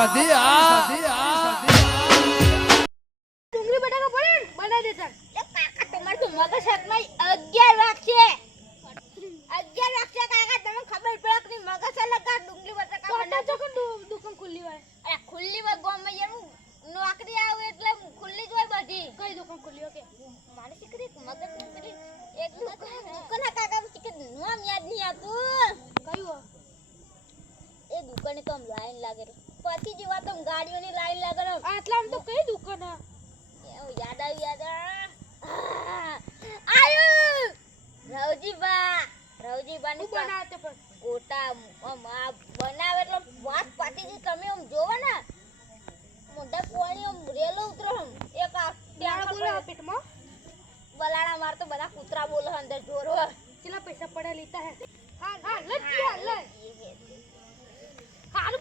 સધી આ. ડુંગળી બટાકા પડે બનાવી દે સર એ કાકા તમારે તો મગજ હાથમાં અગિયાર વાગ છે અગિયાર વાગ છે કાકા તમને ખબર પડે કે મગજ અલગ ડુંગળી બટાકા બનાવ. તો દુ- દુકાન ખુલ્લી હોય. અરે ખુલ્લી હોય ગોમાં યાર હું નોકરી આવે એટલે ખુલ્લી જ હોય બધી. કઈ દુકાન ખુલ્લી હોય કે? મારે શીખરી મગજ પેલી એક દુકાન દુકાન કાકા શીખે નામ યાદ નહીં આવતું. કયું એ દુકાને તો આમ લાઈન લાગે પછી જેવા તો આમ ગાડીઓની લાઈન લાગણ આટલા તો કઈ દુકાન યાદ આવી યાદ આયુ રવજીબા રવજીબા ની બનાવે પણ. ગોટા આ બનાવે એટલે વાત પાટી ગઈ. તમે આમ જોવો ને. મોઢા પોણી આમ રેલો ઉતરો એક આ ત્યાં બોલો પેટમાં. બલાડા માર તો બધા કૂતરા બોલે અંદર જોરો કેટલા પૈસા પડ્યા લીધા હે? હા હા હા લે હારું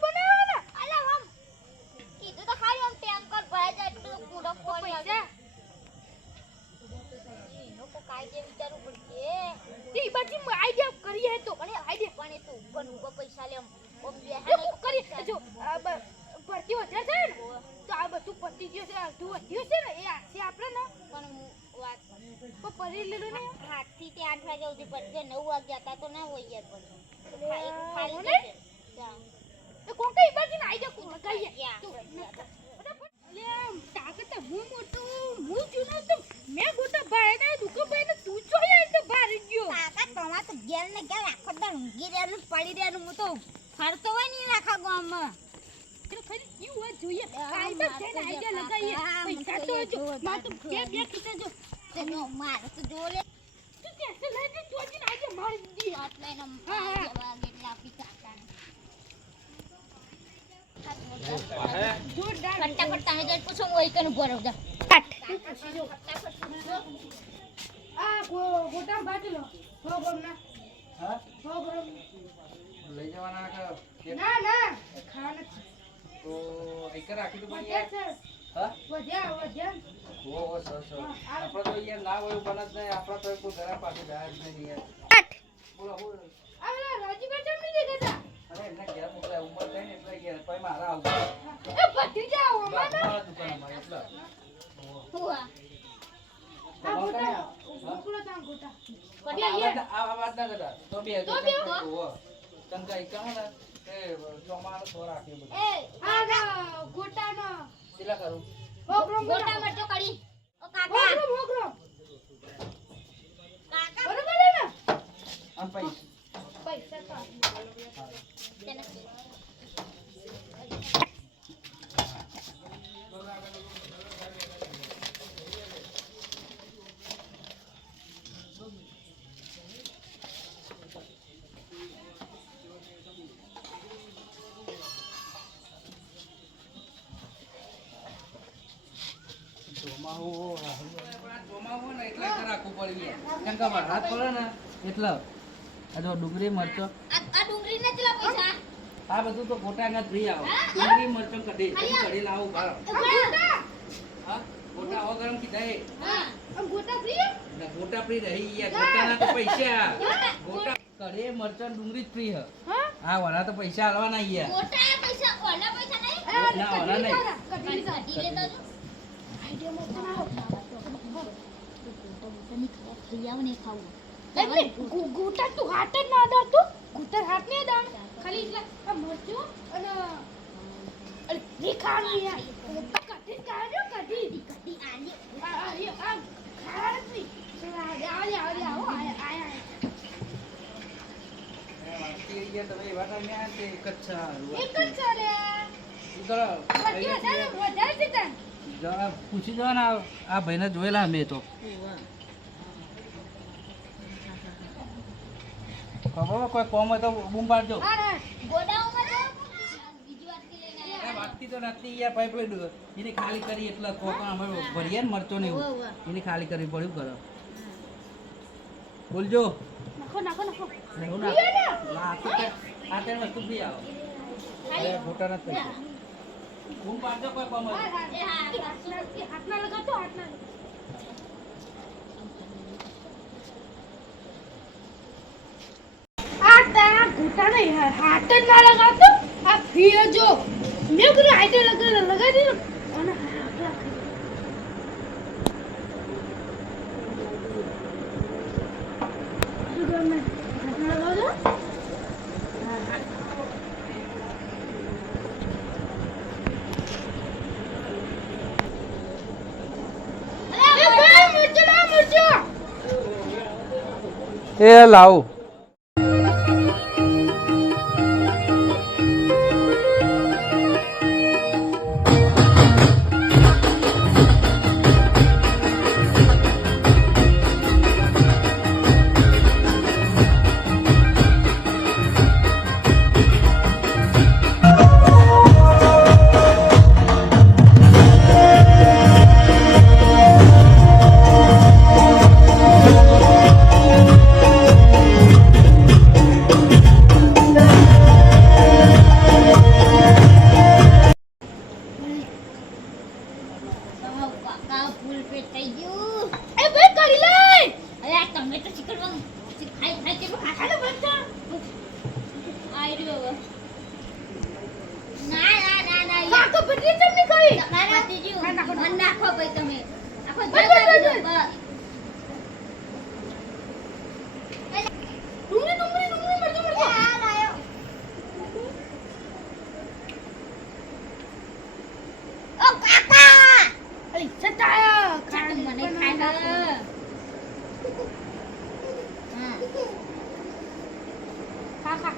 ભરતી વધારે થાય ને તો આ બધું પતી ગયું છે અડધું વધ્યું છે ને એ આથી આપણે ને? પણ વાત તો પરી લેલું ને? આઠથી તે આઠ વાગ્યા સુધી પડશે નવ વાગ્યા હતા તો ના હોય યાર ખાલી. તો કોણ કઈ બાજુ ને આઈડિયા કું ફરતો હોય નહીં આખા ગામમાં. ચલો ખાલી હોય જોઈએ. માર તો જો આઈડિયા પૈસા તો જો તો તો બે બે ખીચા જો તે જો મારે તો જો લે. તું કેસે લઈને દે તું હજી મારી દીધી હાથ લઈને હા, હા. જવા એટલે આપી કાકાને જોરદાર ફટાફટ તમે જો પૂછો હું એક નું ભરો જા આ ગોટા બાજુ લો. હો ગોમ ના. હા? હો ગોમ લઈ જવાના કે કે- ના ના. ખાવાના તો એક રાખી તો છે. હા? વધ્યા વધ્યા. ઓ ઓ સર સર આપણે તો યાર ના હોય બને જ નહીં. આપણે તો કોઈ ઘરે પાસે જાય જ નહીં યાર. બોલો બોલો. આ રાજી બેટા નહીં દેખાતા? અરે એમને ઘેર મોકલાય ઉંમર થઈ ને એટલે ઘેર. પછી મારા આવું. આવો બા- અમારા મારા દુકાનમાં એટલે હુઆ આ ગોટા? મોકલો તાં ગોટા આ આ વાત ના કરતા તો બે તો બે હો. ચંકા ઈ કહો ને કે ચોમાનો તો રાખી બધું એ આ ગોટાનો કેટલા કરું ગોટા ચોમાહું ચોમાહું ને એટલે રાખવું પડી કેમ કે વરસાદ પડે ને એટલે આ જો ડુંગળી મરચો. આ આ ડુંગળી ને કેટલા પૈસા આ બધું તો ગોટા ના ફ્રી આવે. ડુંગળી મરચો કઢી. કઢી લાવું ભાર. હા? ગોટા હો ગરમ કીધા એ. હા. ગોટા ફ્રી? ને ગોટા ફ્રી રહી ગયા. ગોટા ના તો પૈસા. ગોટા કઢી મરચો ડુંગળી જ ફ્રી હ. હા? વરા તો પૈસા આલવાના ગયા ગોટા પૈસા ઓલા પૈસા નહીં? ના, ઓલા નહીં. સારા, કઢી લેતા જો આઈડિયા મત બનાવો. એટલે ગો- ગોટા તું હાથ જ ના અડાડતો ગોટા હાથ નહીં અડાડ. ખાલી એટલા મરચું અને અરે ની યાર કઢી કાઢ્યો કઢી કઢી. આલી આ આ એ આ ખાવાનું. જ નહીં ચલો આ આવો આયા આયા તમે એવા તમે એક જ છે એક જ ચાલે. ઈ કરો. વધારે છે તાન પૂછી જવા ને આ- ભાઈ ભાઈને જોયેલા અમે તો. ખબર કોઈ કોમ હોય તો બૂમ પાડજો. વાગતી તો નથી યાર પાઇપ એની ખાલી કરી એટલે કોકણ અમે ભરીએ ને મરચો નહીં એને ખાલી કરી પડ્યું કરો બોલજો. નાખો નાખો નાખો એવું પીએ આ તો આ વસ્તુ બી આવો. અરે ખોટા નથી. બૂમ પાડજો કોઈ કોમ હોય હા તો. હા એ હાથના એ હાથના લગાતો આ તારા ઘૂંટણ હાથ જ ના લગાવતો? આ ફીર જો. મેં કીધું હાઈટે લગાવી લગાવી દીધું અને હાથ રાખી. શું તમે હાથમાં લગાવો છો? એ ભાઈ, મરચું લાવો, મરચું. એ લાવું પેટ થઈ ગયું એ ભાઈ, કરી લે. અરે આ તમે તો શીખડવા ખાઈ ખાઈ તે ખાખાને બનતા આઈ રહ્યો ના ના ના ના યાર. કાકા બધી તમને ખાવી. તમારા ત્રીજું નાખો, ભાઈ તમે આખો બસ, બસ, જલ્દી બસ, આપી દો, બસ. ડુંગળી, ડુંગળી, ડુંગળી, મરચું, મરચું. ઓ કાકા અલી, સતાયા. ચાલ મને ખાય હવે. હા ખા, ખા. લો મરચાં ડુંગળી કોઈ બીજો પી આપણે પેલા વેચાને દે. તો જો ડુંગળી મંગાવો અરે એ બે જણા ચેવા હે માર તો હારું જબરું કર્યું અમે તો બેચારા તો કદી નીકળી ડુંગળી મંગાઈ મંગાઈ કરે ગોટા તો મંગાવતા જ નહીં અરે વાત સાચી હે એ તો મળવું પડશે અહીંયા માર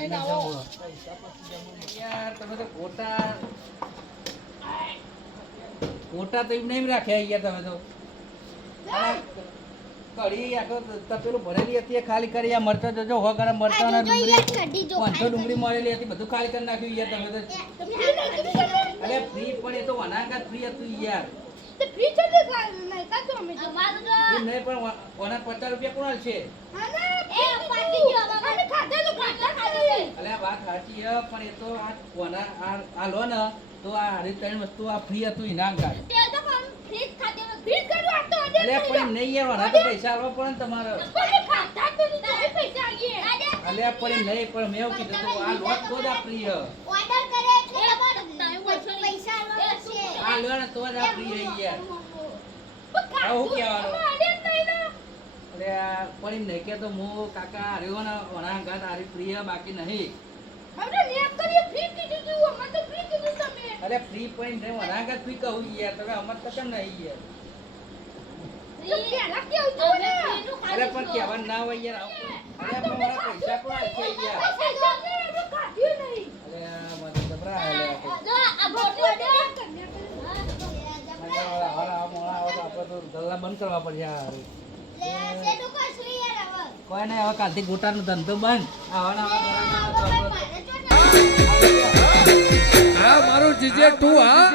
જોજો આવો. યાર તમે તો ખોટા. ખોટા તો એમ નહીં રાખ્યા યાર તમે તો. કઢી આખો તપેલું ભરેલી હતી એ ખાલી કરી આ મરચા જોજો હો ગરમ મરચા અને ડુંગળી. પાંચસો ડુંગળી મળેલી હતી બધું ખાલી કરી નાખ્યું યાર તમે તો. અરે ફ્રી પણ એ તો ફ્રી હતું યાર. તે ફી છે ને નહીં, ખાધું અમે તો. અમારું તો નહીં પણ ઓના 50 રૂપિયા કોણ છે. અને એ પાટી ગયો હવે અને ખાધેલું ખાધા ખાધા. અલે વાત સાચી હે પણ એ તો આ વના આ આ લો ને તો આ હરી ત્રણ વસ્તુ આ ફ્રી હતું ઇનામકાર તે તો પણ ફ્રી ખાતે ફ્રી કાઢું આ તો અલે પણ નહીં યાર વના તો પૈસા આપવા પડે ને તમારે. અમે ખાધા પૈસા આલીએ. અલે પણ નહીં પણ મેં કીધું તો આ લોટ તો જ આ ફ્રી હે ઓર્ડર કરે એટલે તમારે પૈસા આલવા પડશે આ લો ને તો આ ફ્રી હે યાર પણ આવું કહેવાનું. ને. અરે પણ નહીં કે તો હું કાકા હાર્યો ને વનાંગા હારી ફ્રી હે બાકી નહીં. અરે ફ્રી પણ નહીં વનાંગા ફ્રી કહું યાર તમે અમર તો કેમ નહીં ને. અરે પણ કહેવાનું ના હોય યાર અરે પણ મારા પૈસા પણ આપશે ગયા. અરે આ જબરા હાલે આ તો. જો આ બોટલો દે મને તો હવે આ મોડા આવે તો આપણે તો ગલ્લા બંધ કરવા પડશે કોઈ નહીં હવે કાલથી ગોટાનો ધંધો બંધ. આવા ને આવા ગળા ના તો આપણે તો- હા મારું જીજે તું હા?